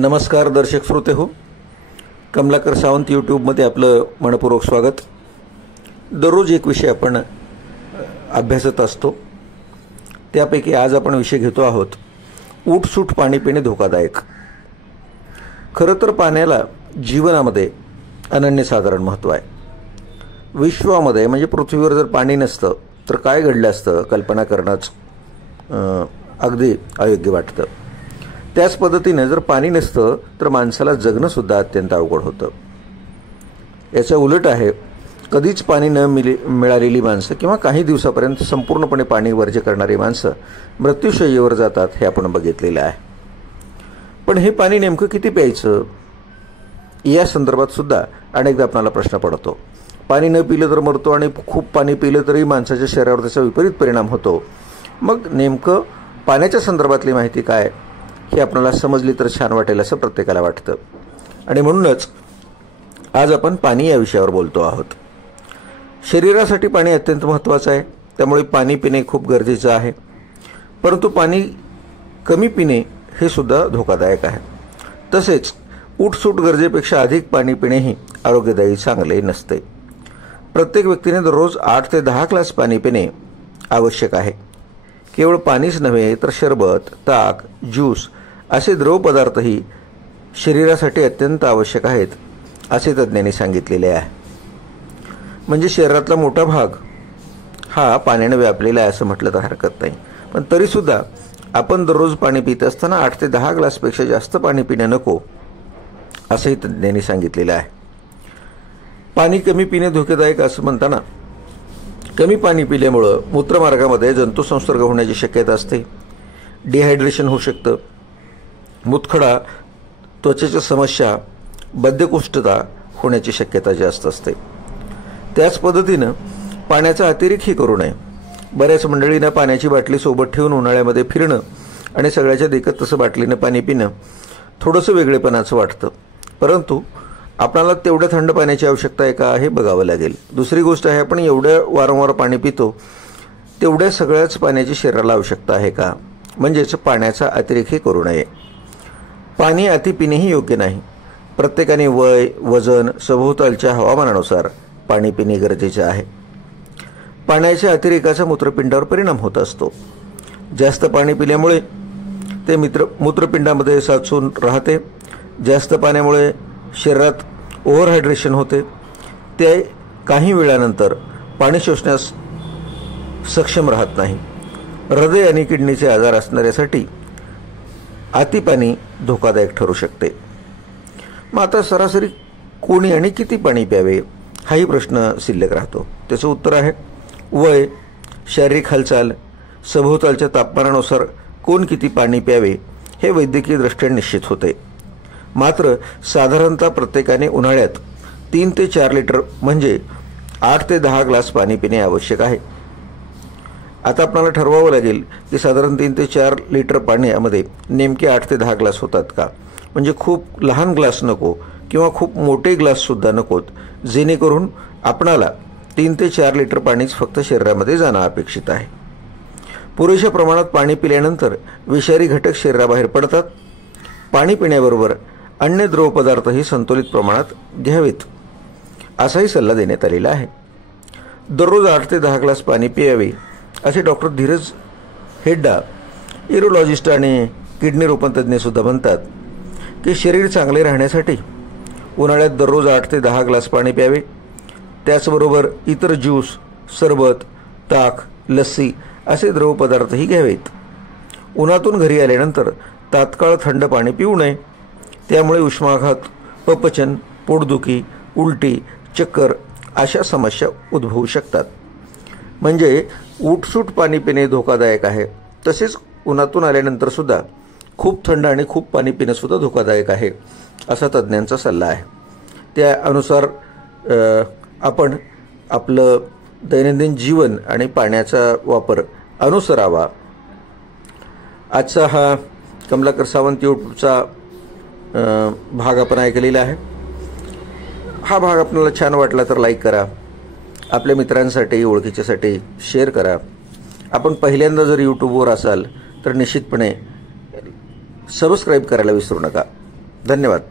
नमस्कार दर्शक श्रोते हो, कमलाकर सावंत यूट्यूबमध्ये आपलं मनपूर्वक स्वागत। दररोज एक विषय आपण अभ्यासत असतो, त्यापैकी आज आपण विषय घेतो आहोत उठसूट पाणी पिणे धोकादायक। खरं तर पाण्याला जीवनामध्ये अनन्यसाधारण महत्त्व आहे। विश्वामध्ये म्हणजे पृथ्वीवर जर पाणी नसतं तर काय घडलं असतं कल्पना करणंच अगदी अयोग्य वाटतं। त्याच पद्धतीने जर पाणी नसतं तर माणसाला जगणं सुद्धा अत्यंत अवघड होतं। याच्या उलट आहे, कधीच पाणी न मिळालेली माणसं किंवा काही दिवसापर्यंत संपूर्णपणे पाणी वर्ज्य करणारी माणसं मृत्यूशय्येवर जातात, हे आपण बघितलेलं आहे। पण हे पाणी नेमकं किती प्यायचं या संदर्भात सुद्धा अनेकदा आपल्याला प्रश्न पडतो। पाणी न पिलं तर मरतो आणि खूप पाणी पिलं तरी माणसाच्या शरीरावर त्याचा विपरीत परिणाम होतो। मग नेमकं पाण्याच्या संदर्भातली माहिती काय हे आपल्याला समजली तर छान वाटेल असं प्रत्येकाला वाटतं, आणि म्हणूनच आज आपण पाणी या विषयावर बोलतो आहोत। शरीरासाठी पाणी अत्यंत महत्त्वाचं आहे, त्यामुळे पाणी पिणे खूप गरजेचं आहे। परंतु पाणी कमी पिणे हे सुद्धा धोकादायक आहे। तसेच उठसूट गरजेपेक्षा अधिक पाणी पिणेही आरोग्यदायी चांगले नसते। प्रत्येक व्यक्तीने दररोज 8 ते 10 ग्लास पाणी पिणे आवश्यक आहे। केवळ पाणीच नव्हे तर सरबत, ताक, ज्यूस असे द्रव पदार्थही शरीरासाठी अत्यंत आवश्यक आहेत असे तज्ज्ञांनी सांगितलेले आहे। म्हणजे शरीरातला मोठा भाग हा पाण्याने व्यापलेला आहे असं म्हटलं तर हरकत नाही। पण तरीसुद्धा आपण दररोज पाणी पित असताना 8 ते 10 ग्लासपेक्षा जास्त पाणी पिणे नको असंही तज्ज्ञांनी सांगितलेलं आहे। पाणी कमी पिणे धोकादायक असं म्हणताना कमी पाणी पिल्यामुळं मूत्रमार्गामध्ये जंतुसंसर्ग होण्याची शक्यता असते, डिहायड्रेशन होऊ शकतं, मुतखडा, त्वचेच्या समस्या, बद्धकोष्ठता होण्याची शक्यता जास्त असते। त्याच पद्धतीनं पाण्याचा अतिरेकही करू नये। बऱ्याच मंडळींना पाण्याची बाटली सोबत ठेवून उन्हाळ्यामध्ये फिरणं आणि सगळ्याच्या देखत तसं बाटलीनं पाणी पिणं थोडंसं वेगळेपणाचं वाटतं, परंतु आपल्याला तेवढ्या थंड पाण्याची आवश्यकता आहे का हे बघावं लागेल। दुसरी गोष्ट आहे, आपण एवढ्या वारंवार पाणी पितो तेवढ्या सगळ्याच पाण्याची शरीराला आवश्यकता आहे का, म्हणजेच पाण्याचा अतिरेकही करू नये। पाणी अति पिणेही योग्य नाही। प्रत्येकाने वय, वजन, सभोवतालच्या हवामानानुसार पाणी पिणे गरजेचे आहे। पाण्याच्या अतिरेकाचा मूत्रपिंडावर परिणाम होत असतो। जास्त पाणी पिल्यामुळे ते मूत्रपिंडामध्ये साचून राहते। जास्त पाण्यामुळे शरीरात ओव्हरहायड्रेशन होते, ते काही वेळानंतर पाणी शोषण्यास सक्षम राहत नाही। हृदय आणि किडनीचे आजार असणाऱ्यासाठी अति पाणी धोकादायक ठरू शकते। मग आता सरासरी कोणी आणि किती पाणी प्यावे हाही प्रश्न शिल्लक राहतो। त्याचं उत्तर आहे, वय, शारीरिक हालचाल, सभोवतालच्या तापमानानुसार कोण किती पाणी प्यावे हे वैद्यकीय दृष्ट्या निश्चित होते। मात्र साधारणतः प्रत्येकाने उन्हाळ्यात 3 ते 4 लिटर म्हणजे 8 ते 10 ग्लास पाणी पिणे आवश्यक आहे। आता आपल्याला ठरवावं लागेल की साधारण 3 ते 4 लिटर पाण्यामध्ये नेमके 8 ते 10 ग्लास होतात का, म्हणजे खूप लहान ग्लास नको किंवा खूप मोठे ग्लाससुद्धा नकोत, जेणेकरून आपणाला 3 ते 4 लिटर पाणीच फक्त शरीरामध्ये जाणं अपेक्षित आहे। पुरेशा प्रमाणात पाणी पिल्यानंतर विषारी घटक शरीराबाहेर पडतात। पाणी पिण्याबरोबर अन्य द्रव पदार्थही संतुलित प्रमाणात घ्यावेत असाही सल्ला देण्यात आलेला आहे। दररोज 8 ते 10 ग्लास पाणी प्यावे असे डॉक्टर धीरज हेड्डा, यूरोलॉजिस्ट आणि किडनी रोपणतज्ज्ञ सुद्धा म्हणतात की शरीर चांगले राहण्यासाठी उन्हाळ्यात दररोज 8 ते 10 ग्लास पाणी प्यावे। त्याचबरोबर इतर ज्यूस, सरबत, ताक, लस्सी असे द्रव पदार्थही घ्यावेत। उन्हातून घरी आल्यानंतर तात्काळ थंड पाणी पिऊ नये, त्यामुळे उष्माघात, अपचन, पोटदुखी, उलटी, चक्कर अशा समस्या उद्भवू शकतात। म्हणजे उठसूट पाणी पिणे धोकादायक आहे। तसेच उन्हातून आल्यानंतर सुद्धा खूप थंड आणि खूप पाणी पिणं सुद्धा धोकादायक आहे असा तज्ज्ञांचा सल्ला आहे। त्यानुसार आपण आपलं दैनंदिन जीवन आणि पाण्याचा वापर अनुसरावा। आजचा हा कमलाकर सावंत यूट्यूबचा भाग आपण ऐकलेला आहे। हा भाग आपल्याला छान वाटला तर लाईक करा, आपल्या मित्रांसाठी, ओळखीच्यासाठी शेअर करा। आपण पहिल्यांदा जर यूट्यूबवर असाल तर निश्चितपणे सबस्क्राईब करायला विसरू नका। धन्यवाद.